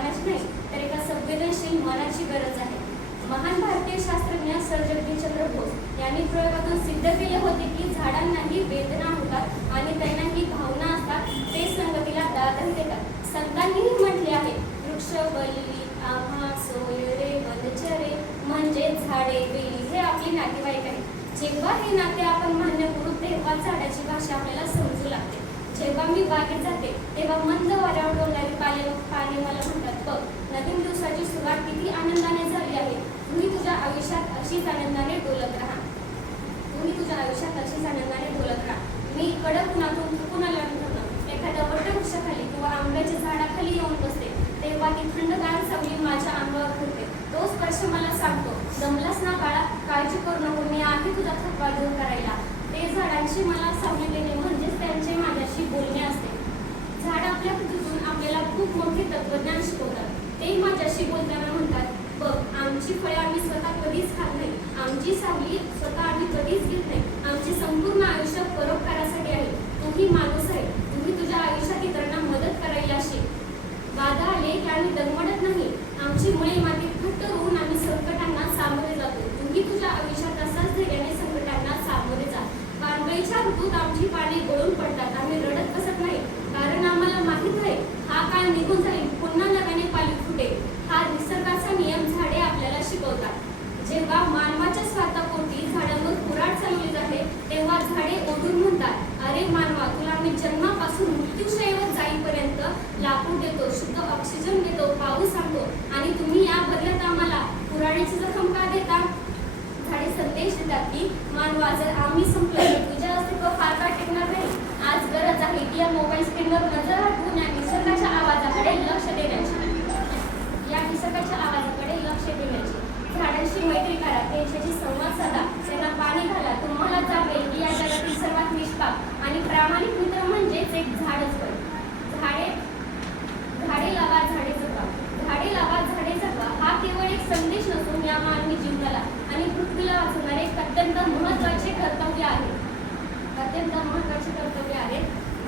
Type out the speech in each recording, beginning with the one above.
पानाची नाही तर एका संवेदनशील मनाची गरज आहे. महान भारतीय शास्त्रज्ञ सर जगदीशचंद्र बोस यांनी प्रयोगातून सिद्ध केले होते की झाडांनाही वेदना होतात आणि त्यांनाही भावना असतात, ते संगतीला दादन देतात. संतांनीही म्हटले आहे, वृक्ष वल्ली आम्हा सोय रे वनचरे, म्हणजे झाडे वेली हे आपली नातेवाईक आहे. जेव्हा हे नाते आपण मान्य करू तेव्हा झाडाची भाषा आपल्याला समजू लागते. जेव्हा मी बागेत जाते तेव्हा मंद वाऱ्यावर डोलणारी पाने मला म्हणतात, बघ नवीन दिवसाची सुरुवात किती आनंदाने झाली आहे. तुम्ही तुझ्या आयुष्यात अशीच आनंदाने डोलत राहा. तुम्ही तुझ्या आयुष्यात अशीच आनंदाने डोलत राहा. मी कडक उन्हातून थकून आल्यानंतर एखाद्या वटवृक्षाखाली किंवा आंब्याच्या झाडाखाली येऊन बसते तेव्हा ती थंडगार सावली माझ्या अंगावर फिरते. तो स्पर्श मला सांगतो, दमलास ना बाळा, काळजी करू नको, मी आहे तुझा थकवा दूर करायला. ते झाडांशी मला सावली देणे म्हणजेच त्यांचे माझ्याशी बोलणे असते. झाड आपल्या कृतीतून आपल्याला खूप मोठे तत्वज्ञान शिकवतात. ते माझ्याशी बोलताना म्हणतात, बघ आमची फळे आम्ही स्वतः कधीच खात नाही, आमची सावली स्वतः आम्ही कधीच घेत नाही, आमचे संपूर्ण आयुष्य परोपकारासाठी आहे. तूही माणूस आहे, तुम्ही तुझ्या आयुष्यात इतरांना मदत करायला शिक. बाधा आले की आम्ही डगमगत नाही, आमची मुळे मातीत घट्ट होऊन आम्ही संकटांना सामोरे जातो. तुम्ही तुझ्या आयुष्यात असाच धैर्याने संकटांना सामोरे जा. पानगळीच्या ऋतूत आमची पाने गळून पडतात, आम्ही रडत बसत नाही, कारण आम्हाला माहीत आहे हा काळ निघून जाईल, पुन्हा नव्याने पालवी फुटेल. हा निसर्गाचा नियम झाडे आपल्याला शिकवतात. जेव्हा मानवाच्या स्वार्थापोटी झाडांवर कुऱ्हाड चालवली जाते तेव्हा झाडे ओढून म्हणतात, अरे मानवा, तुला आम्ही जन्मापासून मृत्यूशय्येवर जाईपर्यंत लाकूड देतो, शुद्ध ऑक्सिजन देतो, पाऊस आणतो, आणि तुम्ही या बदल्यात आम्हाला कुऱ्हाडीची जखम का देता? झाडे संदेश देतात की मानवा, जर आम्ही संपलो तर तुझ्या अस्तित्व फार काळ टिकणार नाही. आज गरज आहे की या मोबाईल स्क्रीनवर नजर हटवून या निसर्गाच्या आवाजाकडे लक्ष देण्याची. झाडांशी मैत्री करा, त्यांच्याशी संवाद साधा, त्यांना पाणी घाला. तुम्हाला जाणवेल की या जगातील सर्वात निष्पाप आणि प्रामाणिक मित्र म्हणजेच एक झाडच होय. झाडे लावा, झाडे जगवा. झाडे लावा, झाडे जगवा हा केवळ एक संदेश नसून या मानवी जीवनाला आणि पृथ्वीला वाचवणारे एक अत्यंत महत्त्वाचे कर्तव्य आहे.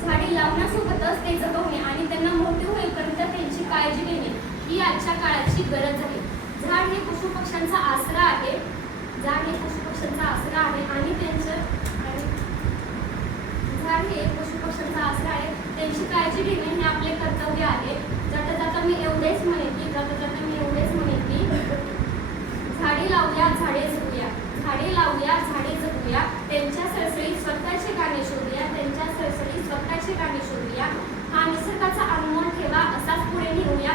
झाडे लावण्यासोबतच ते जगवणे आणि त्यांना मोठे होईपर्यंत त्यांची काळजी घेणे ही आजच्या काळाची गरज आहे. झाड हे पशुपक्ष्यांचा आसरा आहे. झाड हे पशुपक्ष्यांचा आसरा आहे आणि झाड हे पशुपक्ष्यांचा आसरा आहे. त्यांची काळजी घेणे हे आपले कर्तव्य आहे. जाता जाता मी एवढेच म्हणेन की झाडे लावूया, झाडे जगूया. झाडे लावूया, झाडे जगूया. त्यांच्या सळसळीत स्वतःचे गाणे शोधूया. त्यांच्या सळसळीत स्वतःचे गाणे शोधूया. हा निसर्गाचा अनमोल ठेवा असाच पुढे नेऊया.